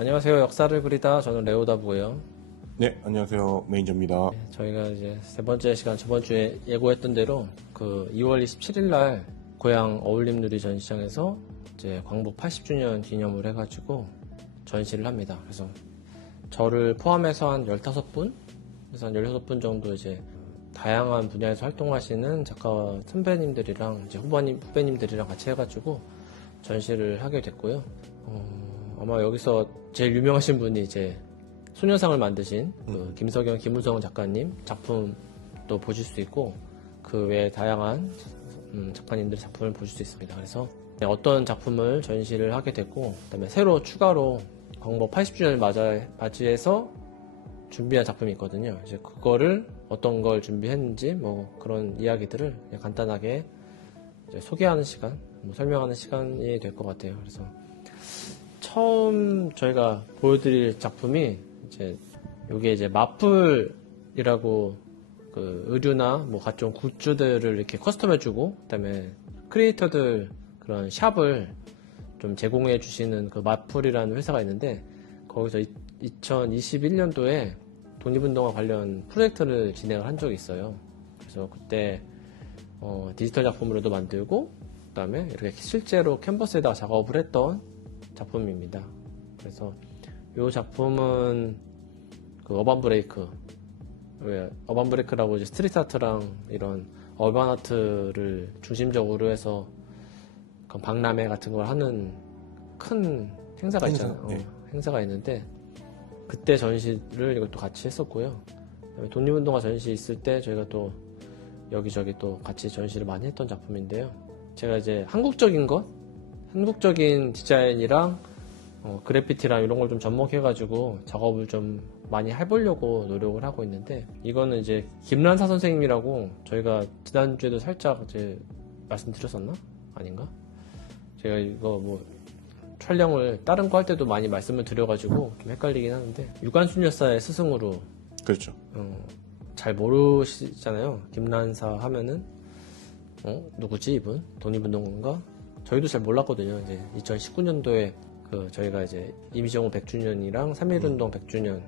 안녕하세요. 역사를 그리다. 저는 레오다브고요. 네, 안녕하세요. 매니저입니다. 저희가 이제 세 번째 시간 저번 주에 예고했던 대로 그 2월 27일 날 고향 어울림누리 전시장에서 이제 광복 80주년 기념을 해가지고 전시를 합니다. 그래서 저를 포함해서 한 15분? 그래서 한 16분 정도 이제 다양한 분야에서 활동하시는 작가 선배님들이랑 이제 후배님들이랑 같이 해가지고 전시를 하게 됐고요. 아마 여기서 제일 유명하신 분이 이제 소녀상을 만드신 그 김석영, 김우성 작가님 작품도 보실 수 있고 그 외에 다양한 작가님들의 작품을 보실 수 있습니다. 그래서 어떤 작품을 전시를 하게 됐고 그다음에 새로 추가로 광복 80주년을 맞이해서 준비한 작품이 있거든요. 이제 그거를 어떤 걸 준비했는지 뭐 그런 이야기들을 그냥 간단하게 이제 소개하는 시간, 설명하는 시간이 될 것 같아요. 그래서 처음 저희가 보여드릴 작품이 이게 이제 마플이라고 그 의류나 뭐 각종 굿즈들을 이렇게 커스텀해주고 그다음에 크리에이터들 그런 샵을 좀 제공해 주시는 그 마플이라는 회사가 있는데 거기서 2021년도에 독립운동과 관련 프로젝트를 진행을 한 적이 있어요. 그래서 그때 디지털 작품으로도 만들고 그다음에 이렇게 실제로 캔버스에다가 작업을 했던 작품입니다. 그래서 이 작품은 그 어반브레이크라고 이제 스트리트 아트랑 이런 어반 아트를 중심적으로 해서 박람회 같은 걸 하는 큰 행사가 있잖아요. 네. 행사가 있는데 그때 전시를 이것도 같이 했었고요. 독립운동가 전시 있을 때 저희가 또 여기저기 또 같이 전시를 많이 했던 작품인데요. 제가 이제 한국적인 디자인이랑 그래피티랑 이런 걸 좀 접목해가지고 작업을 좀 많이 해보려고 노력을 하고 있는데 이거는 이제 김란사 선생님이라고 저희가 지난주에도 살짝 이제 말씀드렸었나? 아닌가? 제가 이거 뭐 촬영을 다른 거 할 때도 많이 말씀을 드려가지고 좀 헷갈리긴 하는데 유관순 여사의 스승으로 그렇죠. 잘 모르시잖아요. 김란사 하면은 누구지 이분? 독립운동가? 저희도 잘 몰랐거든요. 이제 2019년도에 저희가 이제 이미정호 100주년이랑 3.1운동 100주년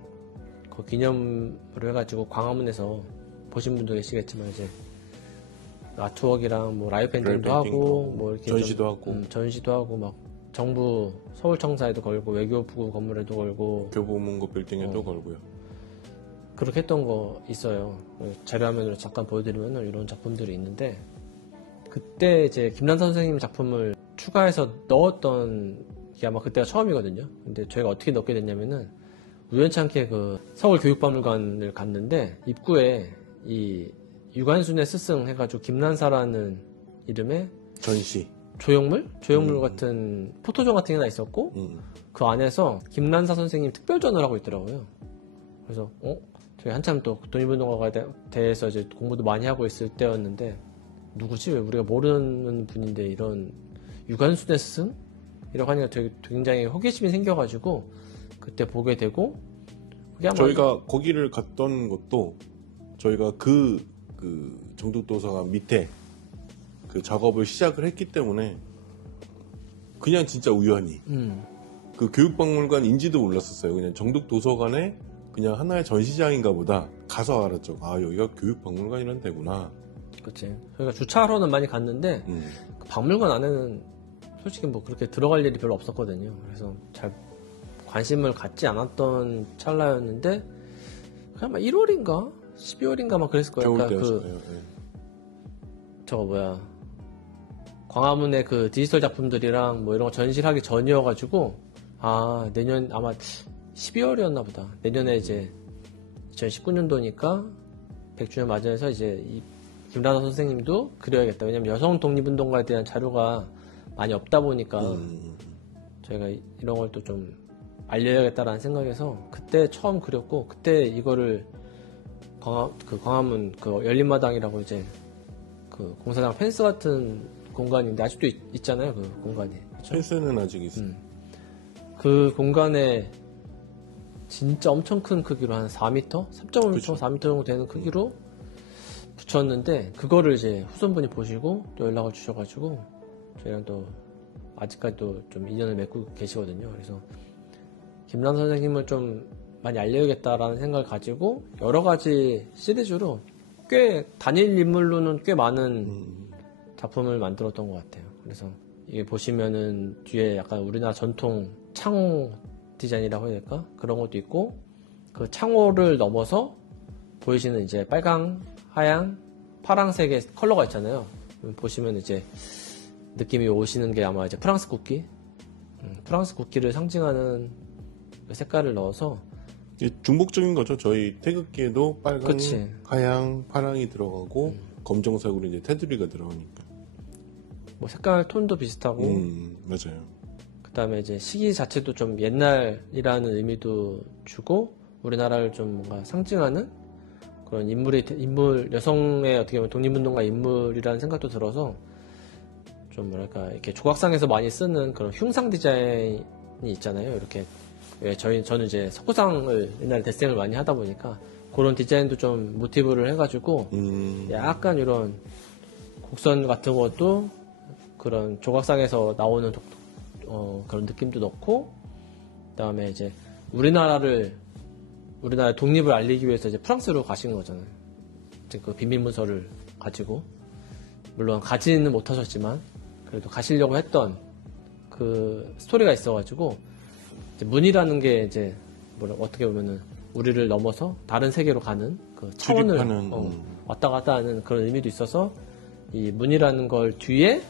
그 기념으로 해가지고 광화문에서 보신 분도 계시겠지만 이제 아트웍이랑 뭐 라이브 펜팅도 하고 뭐 이렇게 전시도 하고 전시도 하고 막 정부 서울청사에도 걸고 외교부 건물에도 걸고 교보문고 빌딩에도 걸고요. 그렇게 했던 거 있어요. 자료화면으로 잠깐 보여드리면 이런 작품들이 있는데 그때 이제 김란사 선생님 작품을 추가해서 넣었던 게 아마 그때가 처음이거든요. 근데 저희가 어떻게 넣게 됐냐면은 우연찮게 그 서울교육박물관을 갔는데 입구에 이 유관순의 스승 해가지고 김란사라는 이름의 전시. 조형물 같은 포토존 같은 게 하나 있었고 그 안에서 김란사 선생님 특별전을 하고 있더라고요. 그래서 저희 한참 또 독립운동가에 대해서 이제 공부도 많이 하고 있을 때였는데 누구지? 왜 우리가 모르는 분인데 이런 유관순의 스승? 이라고 하니까 되게 굉장히 호기심이 생겨가지고 그때 보게 되고 그게 아마 저희가 거기를 갔던 것도 저희가 그 정독도서관 밑에 그 작업을 시작을 했기 때문에 그냥 진짜 우연히 그 교육박물관인지도 몰랐었어요. 그냥 정독도서관에 그냥 하나의 전시장인가 보다 가서 알았죠. 아 여기가 교육박물관이란 데구나. 그치. 저희가 주차하러는 많이 갔는데 그 박물관 안에는 솔직히 뭐 그렇게 들어갈 일이 별로 없었거든요. 그래서 잘 관심을 갖지 않았던 찰나였는데 그냥 막 1월인가 12월인가 막 그랬을 거예요. 겨울 그러니까 때였어요. 저거 뭐야 광화문의 그 디지털 작품들이랑 뭐 이런 거 전시를 하기 전이어가지고 내년 아마 12월이었나 보다. 내년에 이제 2019년도니까 100주년 맞이해서 이제 이 김란사 선생님도 그려야겠다. 왜냐면 여성 독립운동가에 대한 자료가 많이 없다 보니까 저희가 이런 걸 또 좀 알려야겠다라는 생각에서 그때 처음 그렸고 그때 이거를 광화문 그 열린마당이라고 이제 그 공사장 펜스 같은 공간인데 아직도 있잖아요. 그 공간이. 그쵸? 펜스는 아직 있어요. 그 공간에 진짜 엄청 큰 크기로 한 4m? 3.5m, 그쵸. 4m 정도 되는 크기로 붙였는데 그거를 이제 후손분이 보시고 또 연락을 주셔가지고 저희랑 또 아직까지도 좀 인연을 맺고 계시거든요. 그래서 김남 선생님을 좀 많이 알려야겠다라는 생각을 가지고 여러 가지 시리즈로 꽤 단일 인물로는 꽤 많은 작품을 만들었던 것 같아요. 그래서 이게 보시면은 뒤에 약간 우리나라 전통 창호 디자인이라고 해야 될까? 그런 것도 있고 그 창호를 넘어서 보이시는 이제 빨강, 하양, 파랑색의 컬러가 있잖아요. 보시면 이제 느낌이 오시는 게 아마 이제 프랑스 국기, 프랑스 국기를 상징하는 그 색깔을 넣어서 이게 중복적인 거죠. 저희 태극기에도 빨강, 그치. 하양, 파랑이 들어가고 검정색으로 이제 테두리가 들어가니까. 뭐 색깔 톤도 비슷하고 맞아요. 그 다음에 이제 시기 자체도 좀 옛날이라는 의미도 주고 우리나라를 좀 뭔가 상징하는 그런 인물, 여성의 어떻게 보면 독립운동가 인물이라는 생각도 들어서 좀 뭐랄까, 이렇게 조각상에서 많이 쓰는 그런 흉상 디자인이 있잖아요. 이렇게. 저는 이제 석고상을 옛날에 데생을 많이 하다 보니까 그런 디자인도 좀 모티브를 해가지고 약간 이런 곡선 같은 것도 그런 조각상에서 나오는 그런 느낌도 넣고 그 다음에 이제 우리나라의 독립을 알리기 위해서 이제 프랑스로 가신 거잖아요. 이제 그 비밀문서를 가지고 물론 가지는 못하셨지만 그래도 가시려고 했던 그 스토리가 있어가지고 이제 문이라는 게 이제 어떻게 보면은 우리를 넘어서 다른 세계로 가는 그 차원을 왔다 갔다 하는 그런 의미도 있어서 이 문이라는 걸 뒤에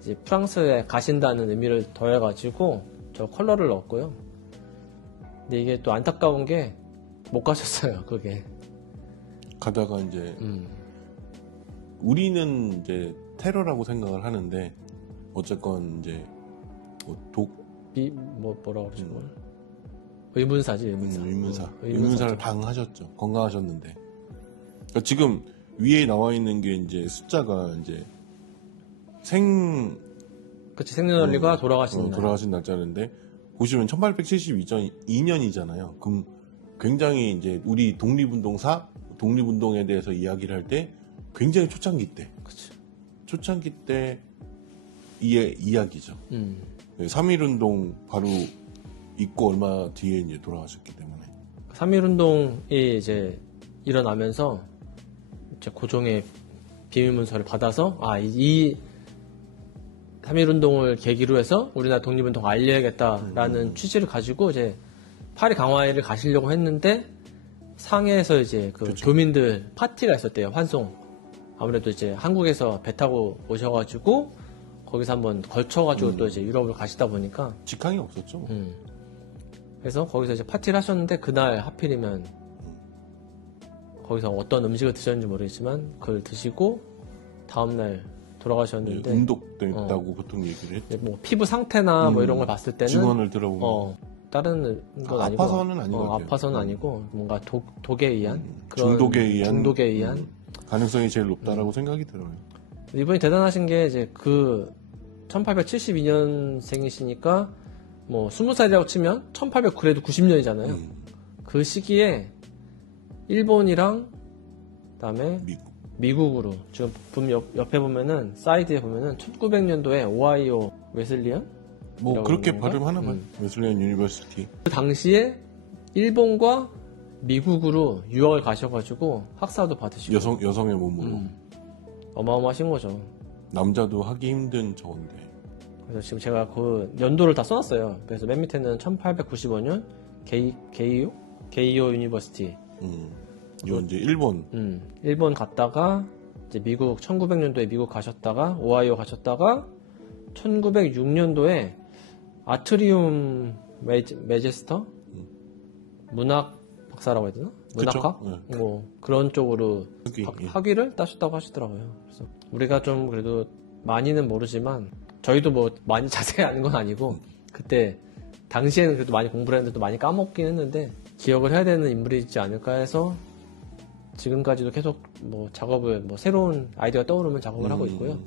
이제 프랑스에 가신다는 의미를 더해가지고 저 컬러를 넣었고요. 근데 이게 또 안타까운 게 못 가셨어요. 그게 가다가 이제 우리는 이제 테러라고 생각을 하는데 어쨌건 이제 뭐라고 그러신 걸? 의문사지, 의문사. 의문사를 당하셨죠. 건강하셨는데. 그러니까 지금 위에 나와 있는 게 이제 숫자가 이제 그치, 생년월일과 돌아가신 날. 돌아가신 날짜인데 보시면 1872년이잖아요. 그럼 굉장히 이제 우리 독립운동에 대해서 이야기를 할 때 굉장히 초창기 때. 그치. 초창기 때 이야기죠. 3.1운동 바로 있고 얼마 뒤에 이제 돌아가셨기 때문에. 3.1운동이 이제 일어나면서 이제 고종의 비밀문서를 받아서 이 3.1운동을 계기로 해서 우리나라 독립운동 알려야겠다라는 취지를 가지고 이제 파리 강화회를 가시려고 했는데 상해에서 이제 그 그쵸. 교민들 파티가 있었대요. 환송. 아무래도 이제 한국에서 배 타고 오셔가지고 거기서 한번 걸쳐가지고 또 이제 유럽을 가시다 보니까 직항이 없었죠. 그래서 거기서 이제 파티를 하셨는데 그날 하필이면 거기서 어떤 음식을 드셨는지 모르겠지만 그걸 드시고 다음날 돌아가셨는데 음독됐다고 보통 얘기를 했죠. 뭐 피부 상태나 뭐 이런 걸 봤을 때는 증언을 들어보면 다른 건 아니고 아파서는 아닌 것 같아요. 아파서는 아니고 뭔가 독에 의한 그런 중독에 의한 가능성이 제일 높다라고 생각이 들어요. 이분이 대단하신 게 이제 그 1872년생이시니까 뭐 20살이라고 치면 1809에도 90년이잖아요. 그 시기에 일본이랑 그다음에 미국으로 지금 옆에 보면은 사이드에 보면은 1900년도에 오하이오 웨슬리언 뭐 그렇게 발음하나 봐요. 웨슬리언 유니버시티. 그 당시에 일본과 미국으로 유학을 가셔가지고 학사도 받으시고 여성의 몸으로 어마어마하신 거죠. 남자도 하기 힘든 저건데. 그래서 지금 제가 그 연도를 다 써놨어요. 그래서 맨 밑에는 1895년 게이오 유니버시티. 이건 이제 일본. 일본 갔다가 이제 미국 1900년도에 미국 가셨다가 오하이오 가셨다가 1906년도에 아트리움 매제스터 문학 박사라고 해야 되나? 문학학? 네. 뭐 그런 쪽으로 학위. 학위를 따셨다고 하시더라고요. 그래서 우리가 좀 그래도 많이는 모르지만 저희도 뭐 많이 자세히 아는 건 아니고 그때 당시에는 그래도 많이 공부를 했는데 또 많이 까먹긴 했는데 기억을 해야 되는 인물이지 않을까 해서 지금까지도 계속 뭐 작업을 뭐 새로운 아이디어가 떠오르면 작업을 하고 있고요.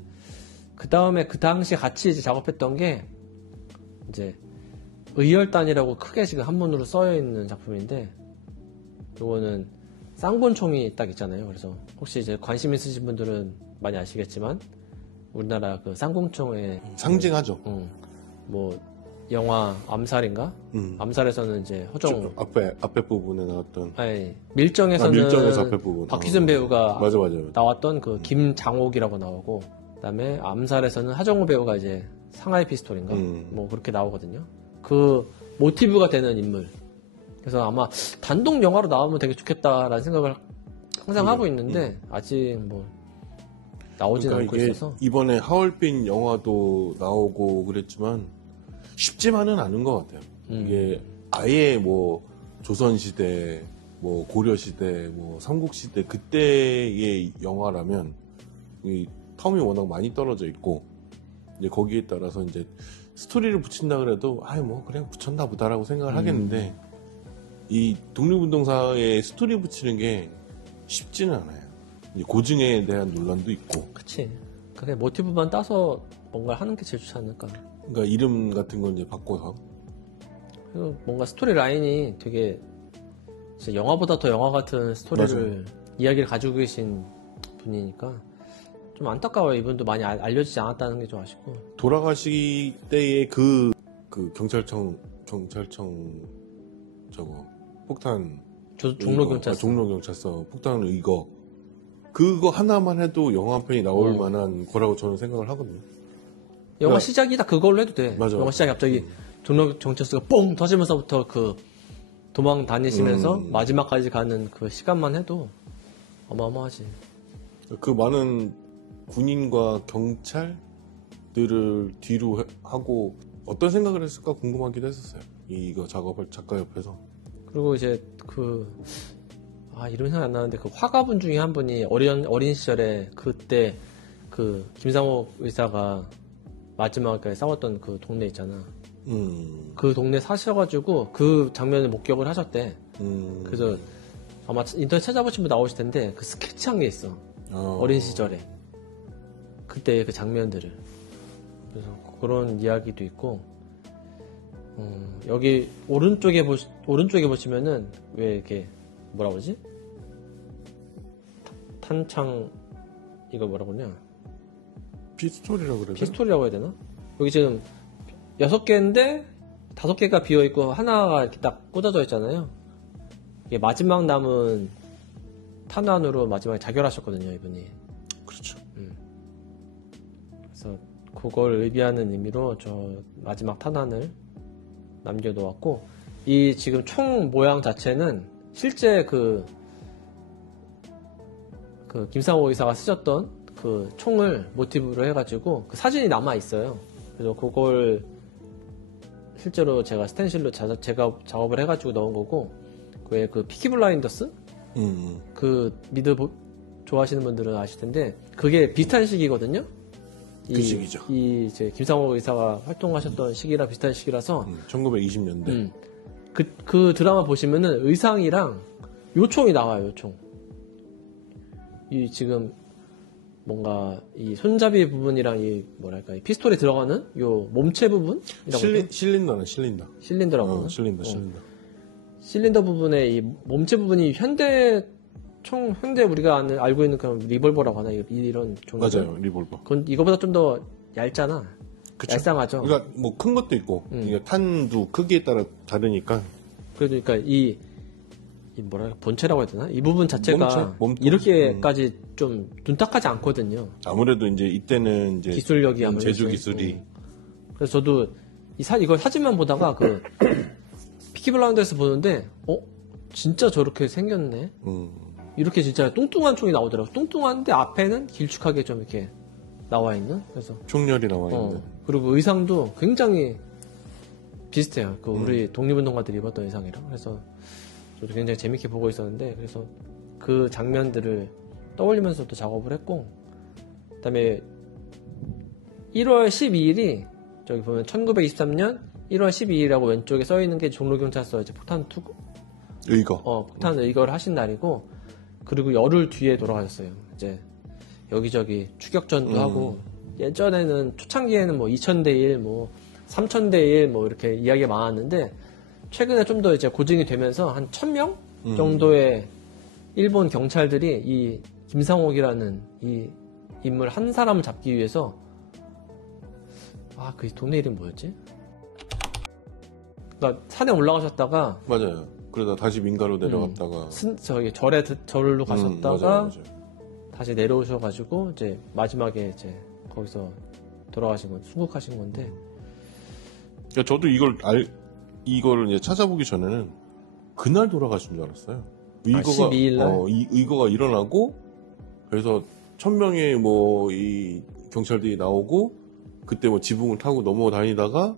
그 다음에 그 당시 같이 이제 작업했던 게 이제 의열단이라고 크게 지금 한문으로 써여 있는 작품인데 요거는 쌍권총이 딱 있잖아요. 그래서 혹시 이제 관심 있으신 분들은 많이 아시겠지만 우리나라 그 쌍권총의 상징하죠. 뭐 영화 암살인가? 암살에서는 이제 허정호. 앞에 부분에 나왔던. 아니, 밀정에서는 밀정에서 앞에 부분. 박희순 배우가 맞아. 나왔던 그 김장옥이라고 나오고, 그다음에 암살에서는 하정우 배우가 이제 상하이 피스톨인가? 뭐 그렇게 나오거든요. 그 모티브가 되는 인물. 그래서 아마 단독 영화로 나오면 되게 좋겠다라는 생각을 항상 하고 있는데 아직 뭐 나오지는 않고 이게 있어서. 이번에 하얼빈 영화도 나오고 그랬지만 쉽지만은 않은 것 같아요. 이게 아예 뭐 조선시대, 뭐 고려시대, 뭐 삼국시대 그때의 영화라면 이 텀이 워낙 많이 떨어져 있고 이제 거기에 따라서 이제 스토리를 붙인다 그래도 뭐 그냥 붙였나 보다라고 생각을 하겠는데 이 독립운동사에 스토리 붙이는 게 쉽지는 않아요. 이제 고증에 대한 논란도 있고. 그치. 그게 모티브만 따서 뭔가 하는 게 제일 좋지 않을까. 그러니까 이름 같은 걸 이제 바꿔서. 그리고 뭔가 스토리 라인이 되게 진짜 영화보다 더 영화 같은 스토리를 이야기를 가지고 계신 분이니까 좀 안타까워요. 이분도 많이 알려지지 않았다는 게 좀 아쉽고. 돌아가시 때의 그 경찰청 저거 폭탄 종로경찰서 폭탄 의거 그거 하나만 해도 영화 한 편이 나올 만한 거라고 저는 생각을 하거든요. 영화 시작이 다 그걸로 해도 돼. 맞아. 영화 시작이 갑자기 종로경찰서가 뽕 터지면서부터 그 도망 다니시면서 마지막까지 가는 그 시간만 해도 어마어마하지. 그 많은 군인과 경찰들을 뒤로 하고 어떤 생각을 했을까 궁금하기도 했었어요. 이거 작업을 작가 옆에서. 그리고 이제 이름 생각 안 나는데 그 화가분 중에 한 분이 어린 시절에 그때 그 김상옥 의사가 마지막에 싸웠던 그 동네 있잖아. 그 동네 사셔가지고 그 장면을 목격을 하셨대. 그래서 아마 인터넷 찾아보시면 나오실 텐데 그 스케치한 게 있어. 어린 시절에 그때 그 장면들을. 그래서 그런 이야기도 있고. 여기 오른쪽에 보시면은 왜 이렇게 뭐라 그러지? 탄창 이거 뭐라 그러냐? 피스톨이라고 그래요? 피스톨이라고 해야 되나? 여기 지금 6개인데 5개가 비어 있고 하나가 이렇게 딱 꽂아져 있잖아요. 이게 마지막 남은 탄환으로 마지막에 자결하셨거든요, 이분이. 그렇죠. 그래서 그걸 의미하는 의미로 저 마지막 탄환을 남겨놓았고, 이 지금 총 모양 자체는 실제 그 김상호 의사가 쓰셨던 그 총을 모티브로 해가지고 그 사진이 남아 있어요. 그래서 그걸 실제로 제가 스텐실로 제가 작업을 해가지고 넣은 거고, 그 피키 블라인더스? 그 좋아하시는 분들은 아실 텐데 그게 비슷한 시기거든요. 그 시기죠. 이제 김상호 의사가 활동하셨던 시기랑 비슷한 시기라서 1920년대. 그 드라마 보시면은 의상이랑 요총이 나와요. 요총. 이 지금 뭔가 이 손잡이 부분이랑 이 뭐랄까 이 피스톨에 들어가는 요 몸체 부분? 실린더라고. 실린더라고. 실린더. 부분에 이 몸체 부분이 현대 우리가 알고 있는 그런 리볼버라고 하나 이런 종류. 맞아요, 리볼버. 그건 이거보다 좀 더 얇잖아. 그쵸? 얄쌍하죠. 그러니까 뭐 큰 것도 있고, 이게 탄두 크기에 따라 다르니까. 그러니까 이 뭐랄까 본체라고 해야 되나? 이 부분 자체가 몸통? 이렇게까지 좀 둔탁하지 않거든요. 아무래도 이제 이때는 이제 기술력이 아무래도 제조 기술이. 그래서 저도 이거 사진만 보다가 그 피키 블라인더에서 보는데 진짜 저렇게 생겼네. 이렇게 진짜 뚱뚱한 총이 나오더라고. 뚱뚱한데 앞에는 길쭉하게 좀 이렇게 나와 있는. 그래서 총열이 나와 있는. 그리고 의상도 굉장히 비슷해요. 그 우리 독립운동가들이 입었던 의상이랑. 그래서 저도 굉장히 재밌게 보고 있었는데, 그래서 그 장면들을 떠올리면서 또 작업을 했고, 그다음에 1월 12일이 저기 보면 1923년 1월 12일이라고 왼쪽에 써 있는 게 종로경찰서 이제 폭탄 의거를 하신 날이고, 그리고 열흘 뒤에 돌아가셨어요. 이제 여기저기 추격전도 하고, 예전에는 초창기에는 뭐 2000대 1, 뭐 3000대 1 뭐 이렇게 이야기가 많았는데, 최근에 좀 더 이제 고증이 되면서 한 1000명 정도의 일본 경찰들이 이 김상옥이라는 이 인물 한 사람을 잡기 위해서 그 동네 이름 뭐였지? 그러니까 산에 올라가셨다가 맞아요. 그러다 다시 민가로 내려갔다가 저기 절로 가셨다가 맞아요. 다시 내려오셔가지고 이제 마지막에 이제 거기서 돌아가신 건 순국하신 건데 그러니까 저도 이걸 이제 찾아보기 전에는 그날 돌아가신 줄 알았어요. 의거가 12일 날? 의거가 일어나고 그래서 1000명의 뭐 이 경찰들이 나오고 그때 뭐 지붕을 타고 넘어다니다가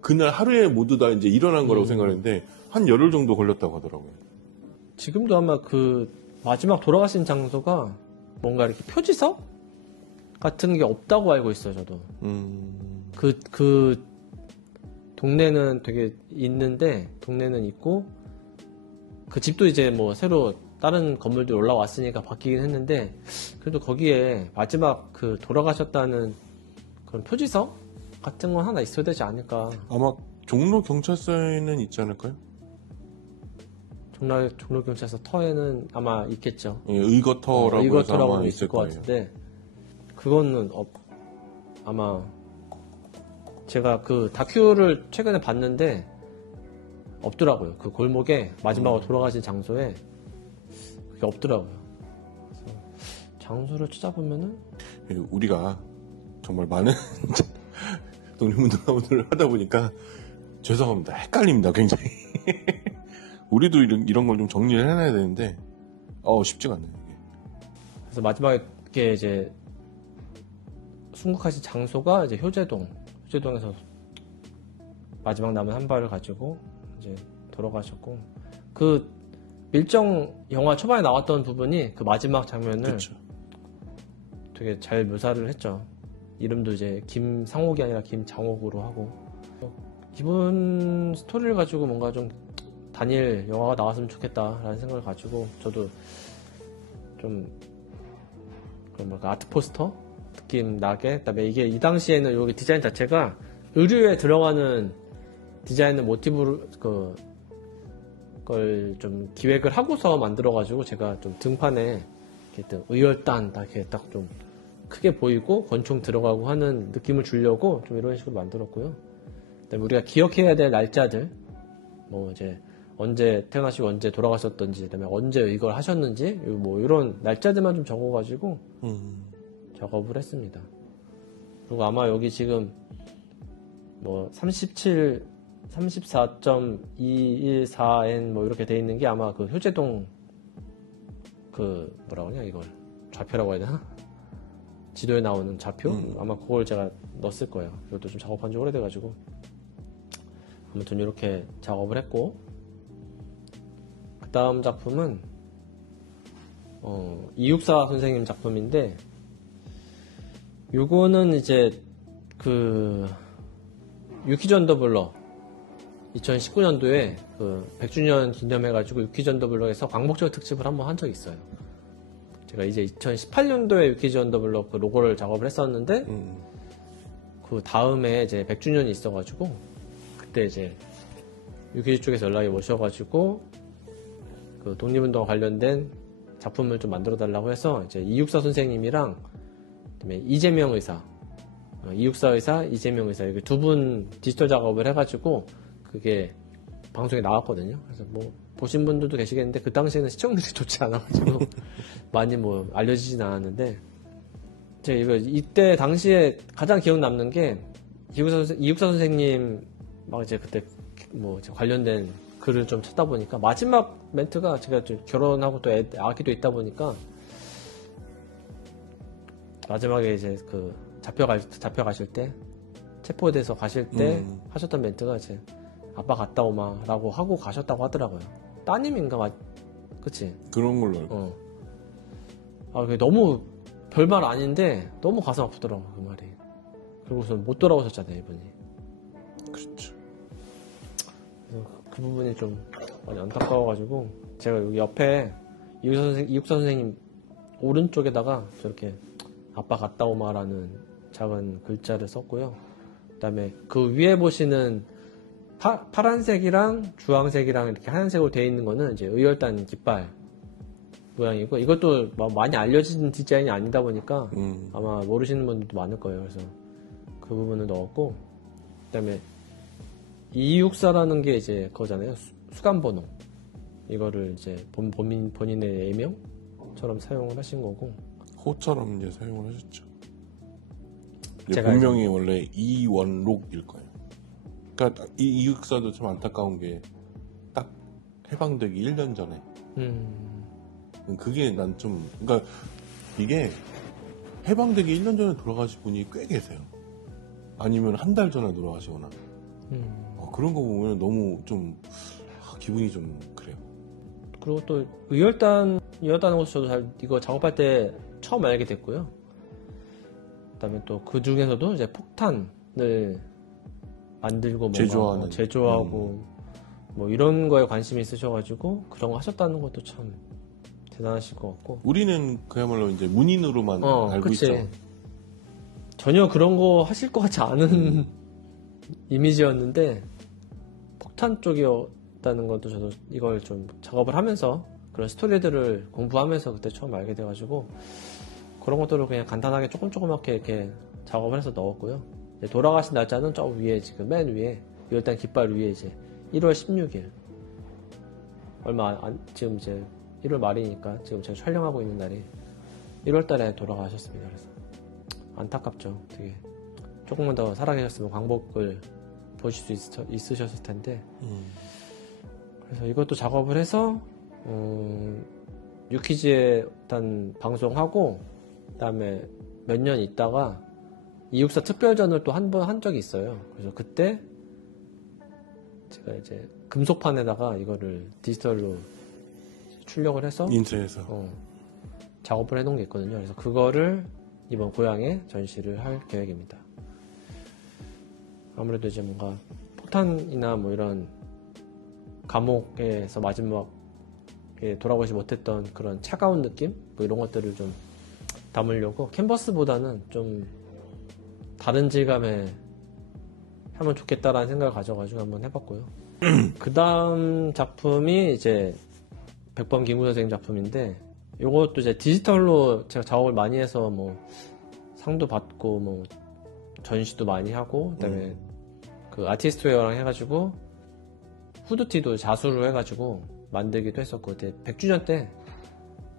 그날 하루에 모두 다 이제 일어난 거라고 생각했는데 한 열흘 정도 걸렸다고 하더라고요. 지금도 아마 그 마지막 돌아가신 장소가 뭔가 이렇게 표지석 같은 게 없다고 알고 있어요, 저도. 그 동네는 되게 있는데, 동네는 있고, 그 집도 이제 뭐 새로 다른 건물들 올라왔으니까 바뀌긴 했는데, 그래도 거기에 마지막 그 돌아가셨다는 그런 표지석 같은 건 하나 있어야 되지 않을까. 아마 종로 경찰서에는 있지 않을까요? 종로경찰서 터에는 아마 있겠죠. 예, 의거터라고 해서 이것터라고 아마 있을 것 거예요. 같은데 그거는 아마 제가 그 다큐를 최근에 봤는데 없더라고요. 그 골목에 마지막으로 돌아가신 장소에 그게 없더라고요. 그래서 장소를 찾아보면은 예, 우리가 정말 많은 독립운동가분들을 하다 보니까 죄송합니다. 헷갈립니다. 굉장히. 우리도 이런 걸 좀 정리를 해놔야 되는데 쉽지가 않네요. 이게. 그래서 마지막에 이제 순국하신 장소가 이제 효제동에서 마지막 남은 한 발을 가지고 이제 돌아가셨고 그 밀정 영화 초반에 나왔던 부분이 그 마지막 장면을 그쵸. 되게 잘 묘사를 했죠. 이름도 이제 김상옥이 아니라 김장옥으로 하고 기본 스토리를 가지고 뭔가 좀 단일 영화가 나왔으면 좋겠다라는 생각을 가지고 저도 좀 그런 뭐랄까 아트 포스터 느낌 나게 그다음에 이게 이 당시에는 여기 디자인 자체가 의류에 들어가는 디자인을 모티브로 그걸 좀 기획을 하고서 만들어가지고 제가 좀 등판에 이렇게 의열단 이렇게 딱 좀 크게 보이고 권총 들어가고 하는 느낌을 주려고 좀 이런 식으로 만들었고요. 그다음에 우리가 기억해야 될 날짜들 뭐 이제 언제 태어나시고 언제 돌아가셨던지 그다음에 언제 의거를 하셨는지 뭐 이런 날짜들만 좀 적어가지고 작업을 했습니다. 그리고 아마 여기 지금 뭐 34.214N 뭐 이렇게 돼 있는 게 아마 그 효제동 그 뭐라고 하냐 이걸 좌표라고 해야 되나? 지도에 나오는 좌표? 아마 그걸 제가 넣었을 거예요. 이것도 좀 작업한 지 오래돼가지고 아무튼 이렇게 작업을 했고 그 다음 작품은 이육사 선생님 작품인데 요거는 이제 그 유키즈 언더 블러 2019년도에 그 100주년 기념해가지고 유키즈 언더 블러에서 광복절 특집을 한번 한 적이 있어요. 제가 이제 2018년도에 유키즈 언더 블러 그 로고를 작업을 했었는데 그 다음에 이제 100주년이 있어가지고 그때 이제 유키즈 쪽에서 연락이 오셔가지고 그 독립운동과 관련된 작품을 좀 만들어 달라고 해서 이제 이육사 선생님이랑 그다음에 이재명 의사, 이육사 의사, 이재명 의사 이렇게 두 분 디지털 작업을 해가지고 그게 방송에 나왔거든요. 그래서 뭐 보신 분들도 계시겠는데 그 당시에는 시청률이 좋지 않아가지고 많이 뭐 알려지진 않았는데 제가 이거 이때 당시에 가장 기억 남는 게 이육사 선생님 막 이제 그때 뭐 관련된 글을 좀 찾다 보니까 마지막 멘트가 제가 좀 결혼하고 또 아기도 있다 보니까 마지막에 이제 그 잡혀가실 때 체포돼서 가실 때 하셨던 멘트가 이제 아빠 갔다 오마라고 하고 가셨다고 하더라고요. 따님인가 그치? 그런 걸로 알고. 그게 너무 별말 아닌데 너무 가슴 아프더라고 그 말이. 그리고서 못 돌아오셨잖아요 이분이. 그렇죠. 그래서 그 부분이 좀 많이 안타까워가지고 제가 여기 옆에 이육사 선생님 오른쪽에다가 저렇게 아빠 갔다 오마라는 작은 글자를 썼고요. 그 다음에 그 위에 보시는 파란색이랑 주황색이랑 이렇게 하얀색으로 되어 있는 거는 이제 의열단 깃발 모양이고 이것도 많이 알려진 디자인이 아니다 보니까 아마 모르시는 분들도 많을 거예요. 그래서 그 부분을 넣었고 그 다음에 264라는 게 이제 그거잖아요. 수감번호. 이거를 이제 본인의 애명처럼 사용을 하신 거고. 호처럼 이제 사용을 하셨죠. 이제 제가 본명이 원래 이원록일 거예요. 그러니까 이 264도 참 안타까운 게 딱 해방되기 1년 전에. 그게 난 좀, 그러니까 이게 해방되기 1년 전에 돌아가신 분이 꽤 계세요. 아니면 한 달 전에 돌아가시거나. 그런 거 보면 너무 좀 기분이 좀 그래요. 그리고 또 의열단이었다는 것도 저도 이거 작업할 때 처음 알게 됐고요. 그다음에 또 그 중에서도 이제 폭탄을 만들고 제조하는. 제조하고 뭐 이런 거에 관심이 있으셔가지고 그런 거 하셨다는 것도 참 대단하실 것 같고. 우리는 그야말로 이제 문인으로만 알고 그치. 있죠. 전혀 그런 거 하실 것 같지 않은 이미지였는데 폭탄 쪽이었다는 것도 저도 이걸 좀 작업을 하면서 그런 스토리들을 공부하면서 그때 처음 알게 돼가지고 그런 것들을 그냥 간단하게 조금조그맣게 이렇게 작업을 해서 넣었고요. 이제 돌아가신 날짜는 저 위에 지금 맨 위에 일단 깃발 위에 이제 1월 16일 지금 이제 1월 말이니까 지금 제가 촬영하고 있는 날이 1월 달에 돌아가셨습니다. 그래서 안타깝죠. 되게 조금만 더 살아계셨으면 광복을 보실 수 있으셨을 텐데. 그래서 이것도 작업을 해서 유퀴즈에 일단 방송하고 그다음에 몇 년 있다가 264 특별전을 또 한 번 한 적이 있어요. 그래서 그때 제가 이제 금속판에다가 이거를 디지털로 출력을 해서 인쇄해서 작업을 해놓은 게 있거든요. 그래서 그거를 이번 고향에 전시를 할 계획입니다. 아무래도 이제 뭔가 폭탄이나 뭐 이런 감옥에서 마지막에 돌아오지 못했던 그런 차가운 느낌? 뭐 이런 것들을 좀 담으려고 캔버스보다는 좀 다른 질감의 하면 좋겠다라는 생각을 가져가지고 한번 해봤고요. 그 다음 작품이 이제 백범 김구 선생님 작품인데 요것도 이제 디지털로 제가 작업을 많이 해서 뭐 상도 받고 뭐 전시도 많이 하고 그다음에 그 아티스트웨어랑 해가지고 후드티도 자수로 해가지고 만들기도 했었고 그때 100주년 때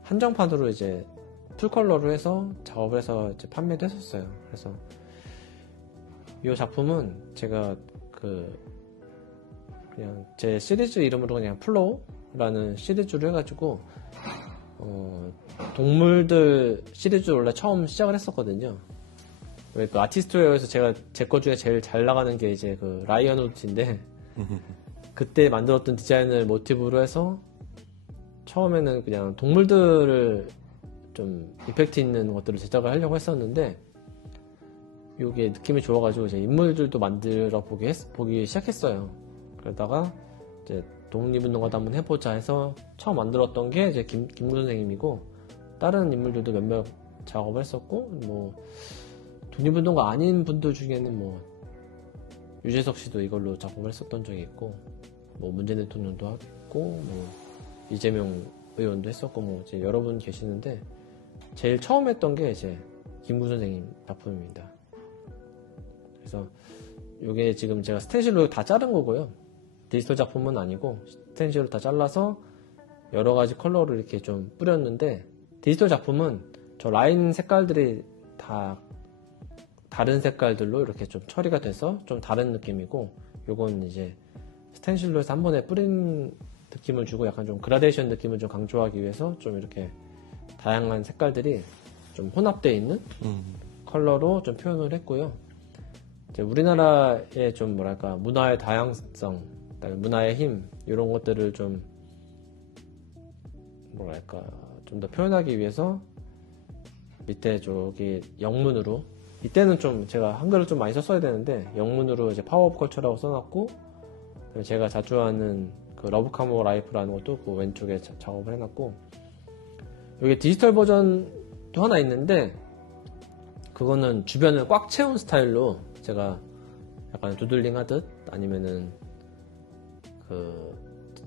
한정판으로 이제 풀컬러로 해서 작업을 해서 이제 판매도 했었어요. 그래서 이 작품은 제가 그냥 제 시리즈 이름으로 그냥 플로우라는 시리즈로 해가지고 동물들 시리즈 원래 처음 시작을 했었거든요. 왜 그 아티스트웨어에서 제가 제 거 중에 제일 잘 나가는 게 이제 그 라이언 후드인데 그때 만들었던 디자인을 모티브로 해서 처음에는 그냥 동물들을 좀 이펙트 있는 것들을 제작을 하려고 했었는데 이게 느낌이 좋아가지고 이제 인물들도 만들어 보기 시작했어요. 그러다가 이제 독립운동가도 한번 해보자 해서 처음 만들었던 게 이제 김구 선생님이고 다른 인물들도 몇몇 작업을 했었고 뭐 독립운동가 아닌 분들 중에는 뭐 유재석 씨도 이걸로 작업을 했었던 적이 있고 뭐 문재인 대통령도 했고 뭐 이재명 의원도 했었고 뭐 이제 여러분 계시는데 제일 처음 했던 게 이제 김구 선생님 작품입니다. 그래서 이게 지금 제가 스텐실로 다 자른 거고요. 디지털 작품은 아니고 스텐실로 다 잘라서 여러 가지 컬러를 이렇게 좀 뿌렸는데 디지털 작품은 저 라인 색깔들이 다 다른 색깔들로 이렇게 좀 처리가 돼서 좀 다른 느낌이고 요건 이제 스텐실로 해서 한 번에 뿌린 느낌을 주고 약간 좀 그라데이션 느낌을 좀 강조하기 위해서 좀 이렇게 다양한 색깔들이 좀 혼합되어 있는 컬러로 좀 표현을 했고요. 이제 우리나라의 좀 뭐랄까 문화의 다양성, 그다음에 문화의 힘 이런 것들을 좀 뭐랄까 좀 더 표현하기 위해서 밑에 저기 영문으로 이때는 좀 제가 한글을 좀 많이 썼어야 되는데 영문으로 이제 파워 오브 컬처라고 써놨고 제가 자주 하는 그 러브 카모 라이프라는 것도 그 왼쪽에 작업을 해놨고 여기 디지털 버전도 하나 있는데 그거는 주변을 꽉 채운 스타일로 제가 약간 두들링 하듯 아니면은 그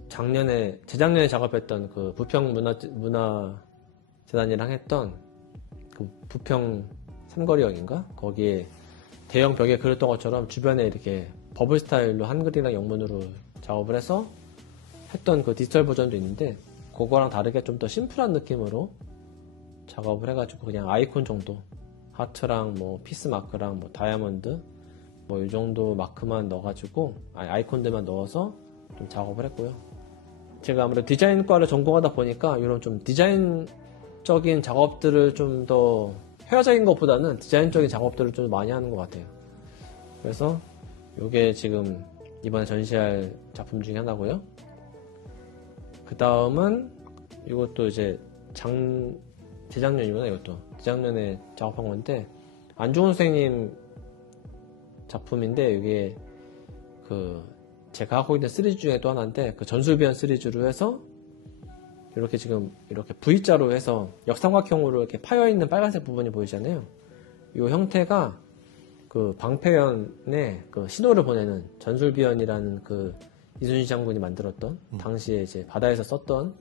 재작년에 작업했던 그 부평 문화재단이랑 했던 그 부평 삼거리역인가? 거기에 대형 벽에 그렸던 것처럼 주변에 이렇게 버블 스타일로 한글이랑 영문으로 작업을 해서 했던 그 디지털 버전도 있는데 그거랑 다르게 좀 더 심플한 느낌으로 작업을 해가지고 그냥 아이콘 정도 하트랑 뭐 피스 마크랑 뭐 다이아몬드 뭐 이 정도 마크만 넣어가지고 아이콘들만 넣어서 좀 작업을 했고요. 제가 아무래도 디자인과를 전공하다 보니까 이런 좀 디자인적인 작업들을 좀 더 회화적인 것보다는 디자인적인 작업들을 좀 많이 하는 것 같아요. 그래서 이게 지금 이번에 전시할 작품 중에 하나고요. 그 다음은 이것도 이제 재작년이구나. 이것도 재작년에 작업한 건데 안중훈 선생님 작품인데 이게 그 제가 하고 있는 시리즈 중에 또 하나인데 그 전술비연 시리즈로 해서 이렇게 지금 이렇게 V자로 해서 역삼각형으로 이렇게 파여있는 빨간색 부분이 보이잖아요. 이 형태가 그 방패연에 그 신호를 보내는 전술비연이라는 그 이순신 장군이 만들었던 당시에 이제 바다에서 썼던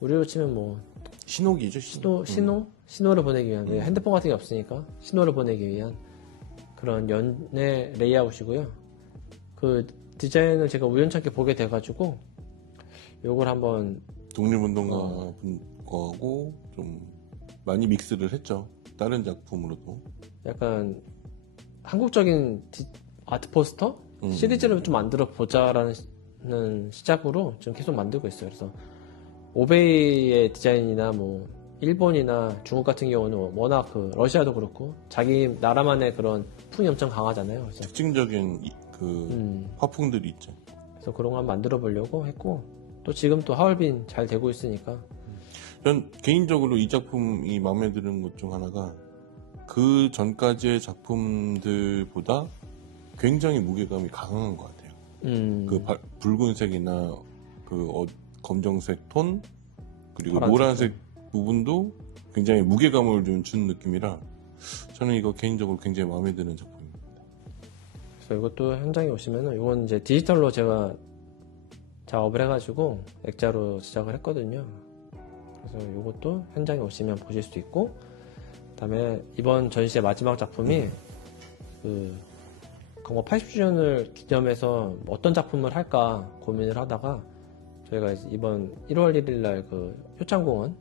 우리로 치면 뭐 신호기죠. 신호를 보내기 위한 핸드폰 같은 게 없으니까 신호를 보내기 위한 그런 연의 레이아웃이고요. 그 디자인을 제가 우연찮게 보게 돼가지고 요걸 한번 독립운동가 거하고 좀 많이 믹스를 했죠. 다른 작품으로도. 약간 한국적인 아트 포스터 시리즈를 좀 만들어 보자라는 시작으로 지금 계속 만들고 있어요. 그래서 오베이의 디자인이나 뭐 일본이나 중국 같은 경우는 워낙 그 러시아도 그렇고 자기 나라만의 그런 풍이 엄청 강하잖아요. 그래서 특징적인 화풍들이 있죠. 그래서 그런 거 한번 만들어 보려고 했고 또 지금 또 하얼빈 잘 되고 있으니까 전 개인적으로 이 작품이 마음에 드는 것 중 하나가 그 전까지의 작품들보다 굉장히 무게감이 강한 것 같아요. 그 붉은색이나 그 검정색 톤 그리고 노란색 부분도 굉장히 무게감을 좀 준 느낌이라 저는 이거 개인적으로 굉장히 마음에 드는 작품입니다. 그래서 이것도 현장에 오시면은 이건 이제 디지털로 제가 작업을 해가지고 액자로 제작을 했거든요. 그래서 이것도 현장에 오시면 보실 수 있고, 그다음에 이번 전시의 마지막 작품이 그 광고 80주년을 기념해서 어떤 작품을 할까 고민을 하다가 저희가 이번 1월 1일 날 그 효창원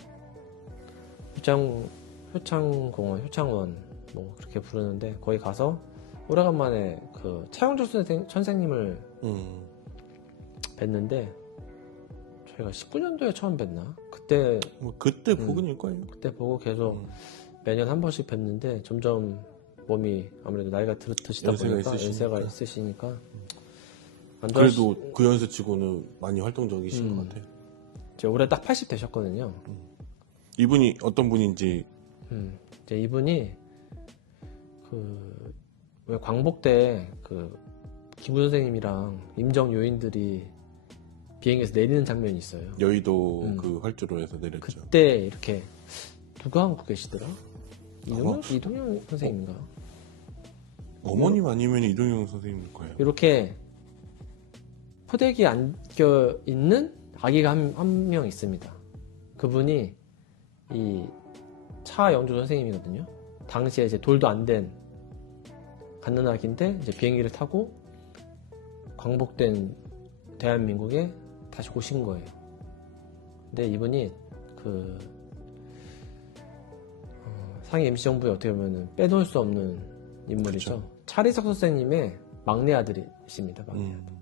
뭐 그렇게 부르는데 거기 가서 오래간만에 그 차영조 선생님을 뵀는데 저희가 19년도에 처음 뵀나? 그때 그때 보근일 거예요. 그때 보고 계속 매년 한 번씩 뵙는데 점점 몸이 아무래도 나이가 드시다 보니까 연세가 있으시니까 그래도 그 연세치고는 많이 활동적이신 것 같아요. 올해 딱 80 되셨거든요. 이분이 어떤 분인지 이제 이분이 왜 광복대 그 김구 선생님이랑 임정 요인들이 비행기에서 내리는 장면이 있어요. 여의도 그 활주로에서 내렸죠. 그때 이렇게 누가 하고 계시더라? 이동영 선생님인가? 어머님 아니면 이동영 선생님일 거예요. 이렇게 포대기에 안겨 있는 아기가 한 명 있습니다. 그분이 이 차 연주 선생님이거든요. 당시에 이제 돌도 안 된 갓난아기인데 이제 비행기를 타고 광복된 대한민국에 다시 오신 거예요. 근데 이분이 그 상위 MC정부에 어떻게 보면 빼놓을 수 없는 인물이죠. 그렇죠. 차리석 선생님의 막내 아들이십니다. 막내 아들.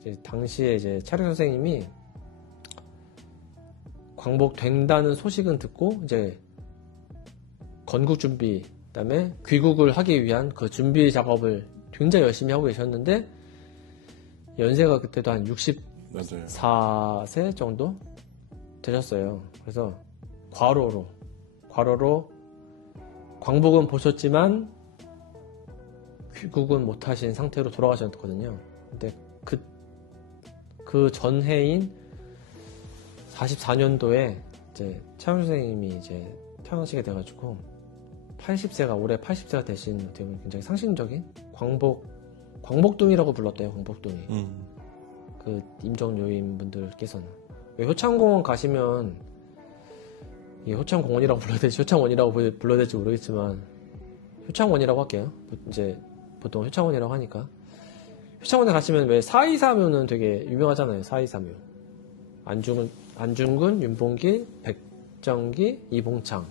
이제 당시에 이제 차리석 선생님이 광복된다는 소식은 듣고 이제 건국 준비, 그다음에 귀국을 하기 위한 그 준비 작업을 굉장히 열심히 하고 계셨는데 연세가 그때도 한 64세 정도 되셨어요. 그래서 과로로 광복은 보셨지만 귀국은 못하신 상태로 돌아가셨거든요. 근데 그 전해인 44년도에 이제 차영 선생님이 이제 태어나시게 돼가지고 80세가 올해 80세가 되신 어떻게 보면 굉장히 상징적인 광복동이라고 불렀대요. 광복동이. 그 임정 요인 분들께서는 효창공원 가시면 이게 효창공원이라고 불러야 될지 효창원이라고 불러야 될지 모르겠지만 효창원이라고 할게요. 이제 보통 회창원이라고 하니까. 회창원에 가시면 왜 423묘는 되게 유명하잖아요. 423묘. 안중근, 윤봉길, 백정기, 이봉창.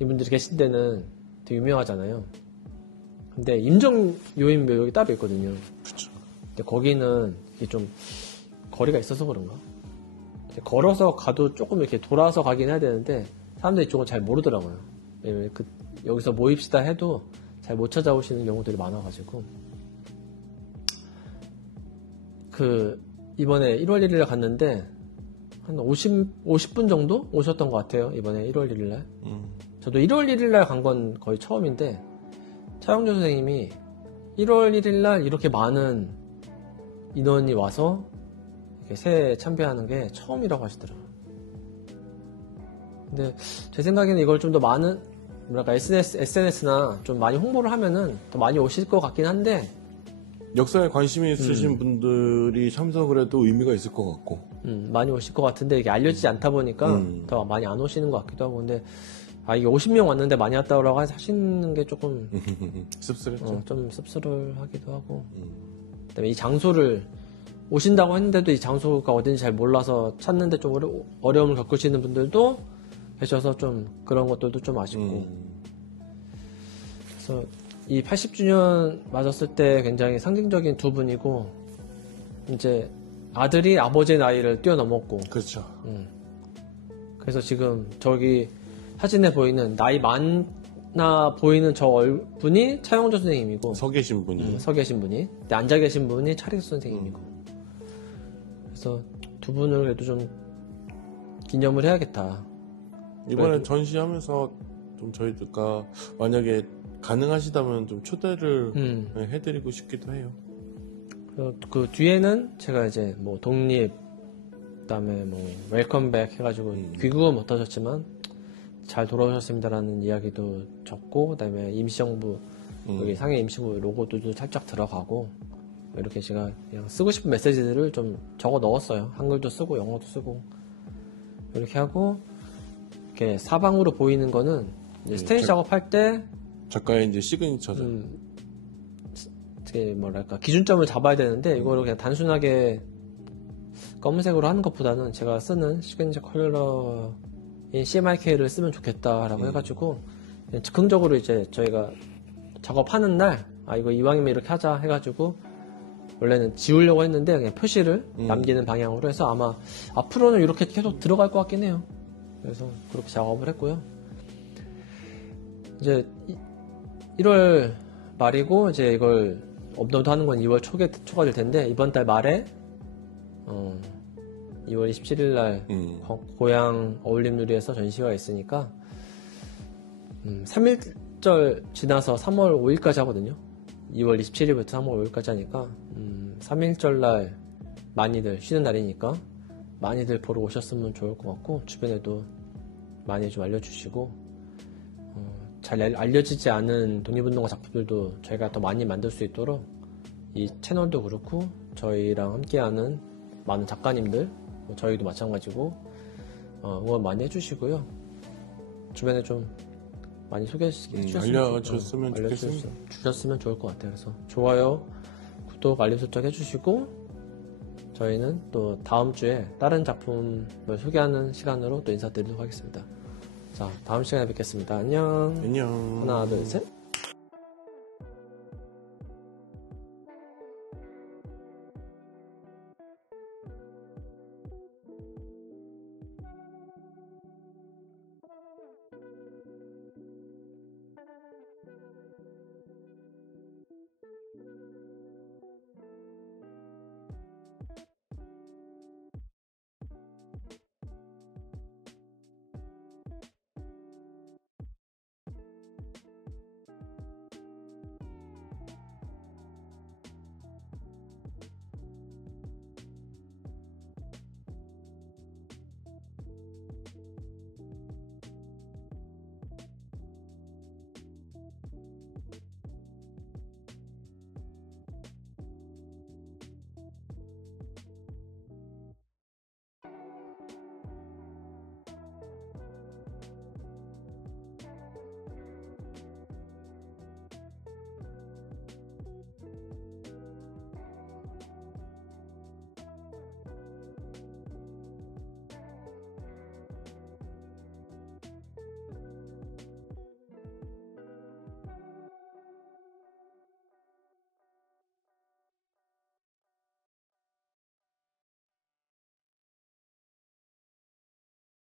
이분들이 계신 데는 되게 유명하잖아요. 근데 임정요인묘 여기 따로 있거든요. 그쵸. 근데 거기는 이게 좀 거리가 있어서 그런가? 걸어서 가도 조금 이렇게 돌아서 가긴 해야 되는데 사람들이 이쪽은 잘 모르더라고요. 왜냐면 여기서 모입시다 해도 잘 못 찾아오시는 경우들이 많아가지고 이번에 1월 1일에 갔는데 한 50분 정도 오셨던 것 같아요. 이번에 1월 1일날. 저도 1월 1일날 간 건 거의 처음인데 차영조 선생님이 1월 1일날 이렇게 많은 인원이 와서 이렇게 새해 참배하는 게 처음이라고 하시더라고요. 근데 제 생각에는 이걸 좀 더 많은 SNS나 좀 많이 홍보를 하면은 더 많이 오실 것 같긴 한데 역사에 관심이 있으신 분들이 참석을 해도 의미가 있을 것 같고 많이 오실 것 같은데 이게 알려지지 않다 보니까 더 많이 안 오시는 것 같기도 하고 근데 이게 50명 왔는데 많이 왔다고 하시는 게 조금 씁쓸했죠. 좀 씁쓸하기도 하고 그다음에 이 장소를 오신다고 했는데도 이 장소가 어딘지 잘 몰라서 찾는데 좀 어려움을 겪으시는 분들도 계셔서 좀 그런 것들도 좀 아쉽고 그래서 이 80주년 맞았을 때 굉장히 상징적인 두 분이고 이제 아들이 아버지의 나이를 뛰어넘었고 그렇죠. 그래서 지금 저기 사진에 보이는 나이 많아 보이는 저 분이 차영조 선생님이고 서 계신 분이 서 계신 분이 근데 앉아 계신 분이 차리수 선생님이고 그래서 두 분을 그래도 좀 기념을 해야겠다. 이번에 그래도- 전시하면서 좀 저희가 만약에 가능하시다면 좀 초대를 해드리고 싶기도 해요. 그 뒤에는 제가 이제 뭐 독립 그다음에 뭐 웰컴백 해가지고 귀국은 못하셨지만 잘 돌아오셨습니다라는 이야기도 적고 그다음에 임시정부 여기 상해 임시정부 로고도 살짝 들어가고 이렇게 제가 그냥 쓰고 싶은 메시지들을 좀 적어 넣었어요. 한글도 쓰고 영어도 쓰고 이렇게 하고 이렇게 사방으로 보이는 거는 이제 스테인시 작업할 때 작가의 이제 시그니처죠. 되게 뭐랄까 기준점을 잡아야 되는데 이거를 그냥 단순하게 검은색으로 하는 것보다는 제가 쓰는 시그니처 컬러인 CMYK를 쓰면 좋겠다라고 해가지고 그냥 즉흥적으로 이제 저희가 작업하는 날 이거 이왕이면 이렇게 하자 해가지고 원래는 지우려고 했는데 그냥 표시를 남기는 방향으로 해서 아마 앞으로는 이렇게 계속 들어갈 것 같긴 해요. 그래서 그렇게 작업을 했고요. 이제 1월 말이고 이제 이걸 업로드하는 건 2월 초가 될 텐데 이번 달 말에 2월 27일 날 고향 어울림누리에서 전시가 있으니까 3일절 지나서 3월 5일까지 하거든요. 2월 27일부터 3월 5일까지 하니까 3일절 날 많이들 쉬는 날이니까 많이들 보러 오셨으면 좋을 것 같고 주변에도 많이 좀 알려주시고 잘 알려지지 않은 독립운동가 작품들도 저희가 더 많이 만들 수 있도록 이 채널도 그렇고 저희랑 함께하는 많은 작가님들 저희도 마찬가지고 응원 많이 해주시고요. 주변에 좀 많이 알려주셨으면 좋겠습니다. 주셨으면 좋을 것 같아요. 그래서 좋아요, 구독, 알림 설정 해주시고 저희는 또 다음 주에 다른 작품을 소개하는 시간으로 또 인사드리도록 하겠습니다. 자, 다음 시간에 뵙겠습니다. 안녕. 안녕. 하나, 둘, 셋.